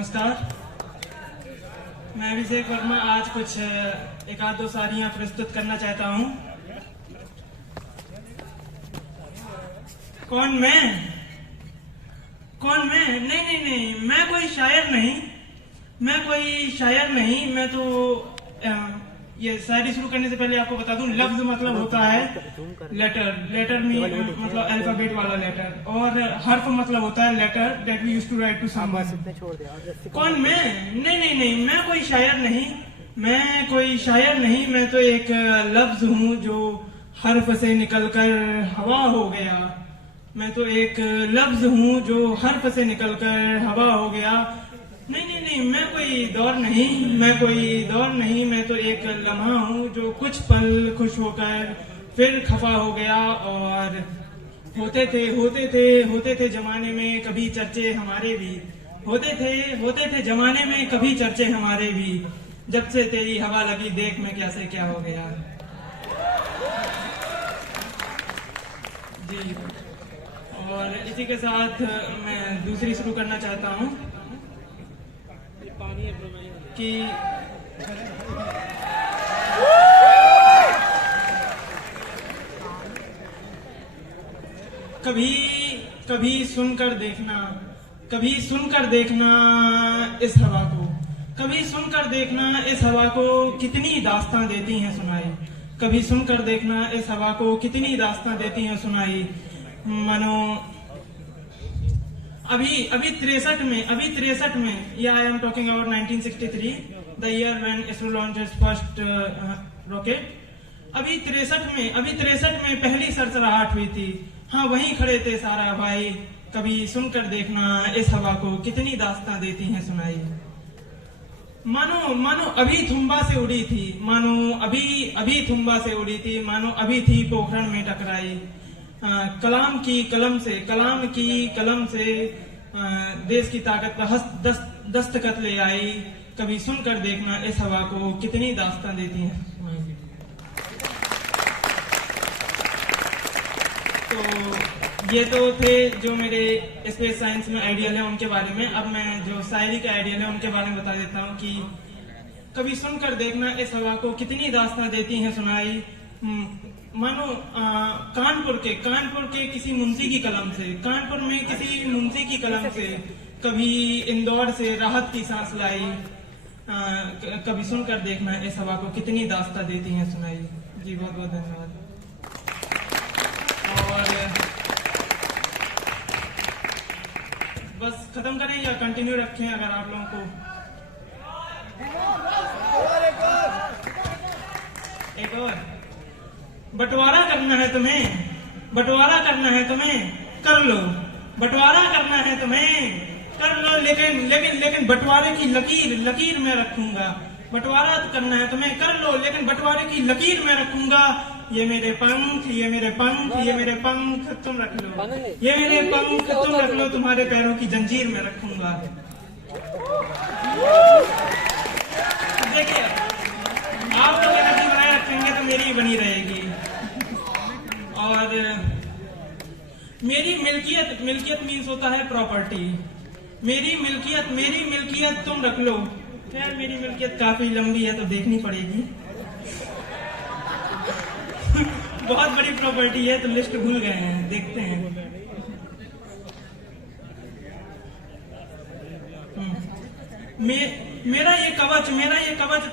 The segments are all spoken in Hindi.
नमस्कार, मैं अभिषेक वर्मा आज कुछ एक आध दो सारियां प्रस्तुत करना चाहता हूं। कौन मैं? नहीं, मैं कोई शायर नहीं। मैं तो ये शायरी शुरू करने से पहले आपको बता दूं, लफ्ज मतलब होता है लेटर में मतलब अल्फाबेट वाला लेटर, और हर्फ मतलब होता है letter that we used to write to someone. कौन मैं? नहीं, मैं कोई शायर नहीं। मैं तो एक लफ्ज हूँ जो हर्फ से निकलकर हवा हो गया। मैं तो एक लफ्ज हूँ जो हर्फ से निकलकर हवा हो गया। नहीं, मैं कोई दौर नहीं। मैं तो एक लम्हा हूँ जो कुछ पल खुश होकर फिर खफा हो गया। और होते थे जमाने में कभी चर्चे हमारे भी। होते थे जमाने में कभी चर्चे हमारे भी। जब से तेरी हवा लगी देख मैं क्या से क्या हो गया। जी, और इसी के साथ मैं दूसरी शुरू करना चाहता हूँ कि कभी सुनकर देखना इस हवा को। कभी सुनकर देखना इस हवा को कितनी दास्तां देती हैं सुनाई। कभी सुनकर देखना इस हवा को कितनी दास्तां देती हैं सुनाई। मानो अभी 63 में, या I am talking about 1963, the year when ISRO launched first rocket. अभी 63 में पहली सरसराहट हुई थी। हाँ, वहीं खड़े थे सारा भाई। कभी सुनकर देखना इस हवा को कितनी दास्तां देती हैं सुनाई। मानो अभी थुम्बा से उड़ी थी। मानो अभी थुम्बा से उड़ी थी। मानो अभी थी पोखरण में टकराई। कलाम की कलम से देश की ताकत पर दस्तखत ले आई। कभी सुनकर देखना इस हवा को कितनी दास्तां देती है। तो ये तो थे जो मेरे स्पेस साइंस में आइडियल है उनके बारे में। अब मैं जो शायरी के आइडियल है उनके बारे में बता देता हूँ कि कभी सुनकर देखना इस हवा को कितनी दास्तां देती है सुनाई। मानो कानपुर के किसी मुंशी की कलम से, कानपुर में किसी मुंशी की कलम से कभी इंदौर से राहत की सांस लाई। कभी सुनकर देखना इस हवा को कितनी दास्तां देती हैं सुनाई। जी, बहुत बहुत धन्यवाद। और बस खत्म करें या कंटिन्यू रखें अगर आप लोगों को? एक और बंटवारा करना है तुम्हें कर लो। बंटवारा करना है तुम्हें कर लो, लेकिन बंटवारे की लकीर मैं रखूंगा। बंटवारा करना है तुम्हें कर लो, लेकिन बंटवारे की लकीर मैं रखूंगा। ये मेरे पंख तुम रख लो। ये मेरे पंख तुम रख लो, तुम्हारे पैरों की जंजीर में रखूंगा। देखिए, आप लोग एनर्जी बनाए रखेंगे तो मेरी बनी रहेगी। और मेरी मिल्कियत मीन्स होता है प्रॉपर्टी। मेरी मिल्कियत तुम रख लो। यार, मेरी मिल्कियत काफी लंबी है तो देखनी पड़ेगी। बहुत बड़ी प्रॉपर्टी है तो लिस्ट भूल गए हैं, देखते हैं। मेरा ये कवच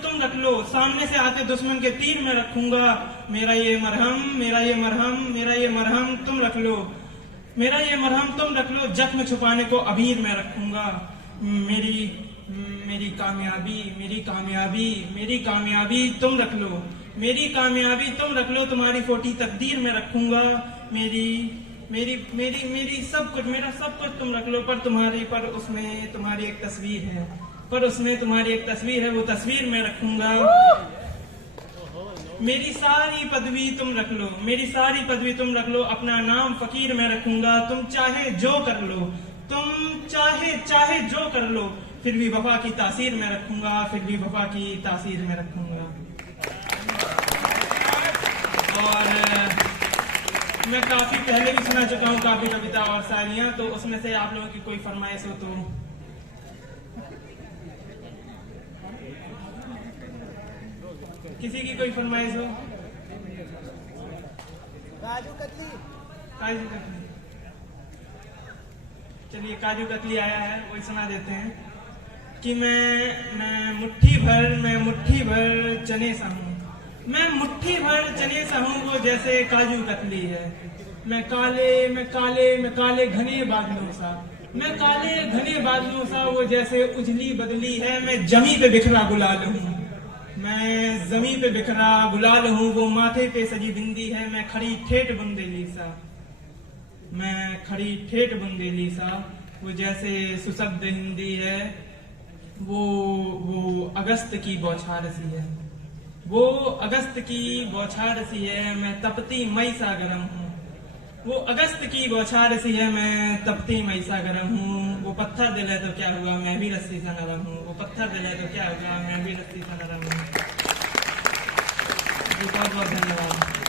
तुम रख लो, सामने से आते दुश्मन के तीर में रखूंगा। मेरा ये मरहम तुम रख लो। मेरा ये मरहम तुम रख लो, जख्म छुपाने को अबीर में रखूंगा। मेरी कामयाबी तुम रख लो। मेरी कामयाबी तुम रख लो, तुम्हारी फोटी तकदीर में रखूंगा। मेरी सब कुछ, मेरा सब कुछ तुम रख लो, पर उसमें तुम्हारी एक तस्वीर है। वो तस्वीर मैं रखूंगा। मेरी सारी पदवी तुम रख लो, अपना नाम फकीर में रखूंगा। तुम चाहे जो कर लो, फिर भी वफा की तासीर में रखूंगा। और मैं काफी पहले भी सुना चुका हूँ काफी कविता और शायरियां, तो उसमें से आप लोगों की कोई फरमाइश हो तो किसी की कोई फरमाइश हो? काजू कतली। काजू कतली। चलिए काजू कतली आया है, वही सुना देते हैं कि मैं मुट्ठी भर चने सा हूँ, मैं मुट्ठी भर चने सा हूँ, वो जैसे काजू कतली है। मैं काले घने बादलों सा, मैं काले घने बादलों सा, वो जैसे उजली बदली है। मैं जमी पे बिखरा गुलाल हूँ, मैं जमी पे बिखरा गुलाल हूँ, वो माथे पे सजी बिंदी है। मैं खड़ी ठेठ बुंदेली सा, मैं खड़ी ठेठ बुंदेली सा, वो जैसे सुशब्द हिंदी है। वो अगस्त की बौछार सी है, वो अगस्त की बौछार सी है। मैं तपती मई सा गरम हूँ, वो अगस्त की बौछार सी है। मैं तपती मई सा गरम हूँ। वो पत्थर दिल है तो क्या हुआ, मैं भी रस्सी सा नरम हूँ, वो पत्थर दिल है तो क्या हुआ, मैं भी रस्सी सा नरम हूँ। बहुत बहुत धन्यवाद।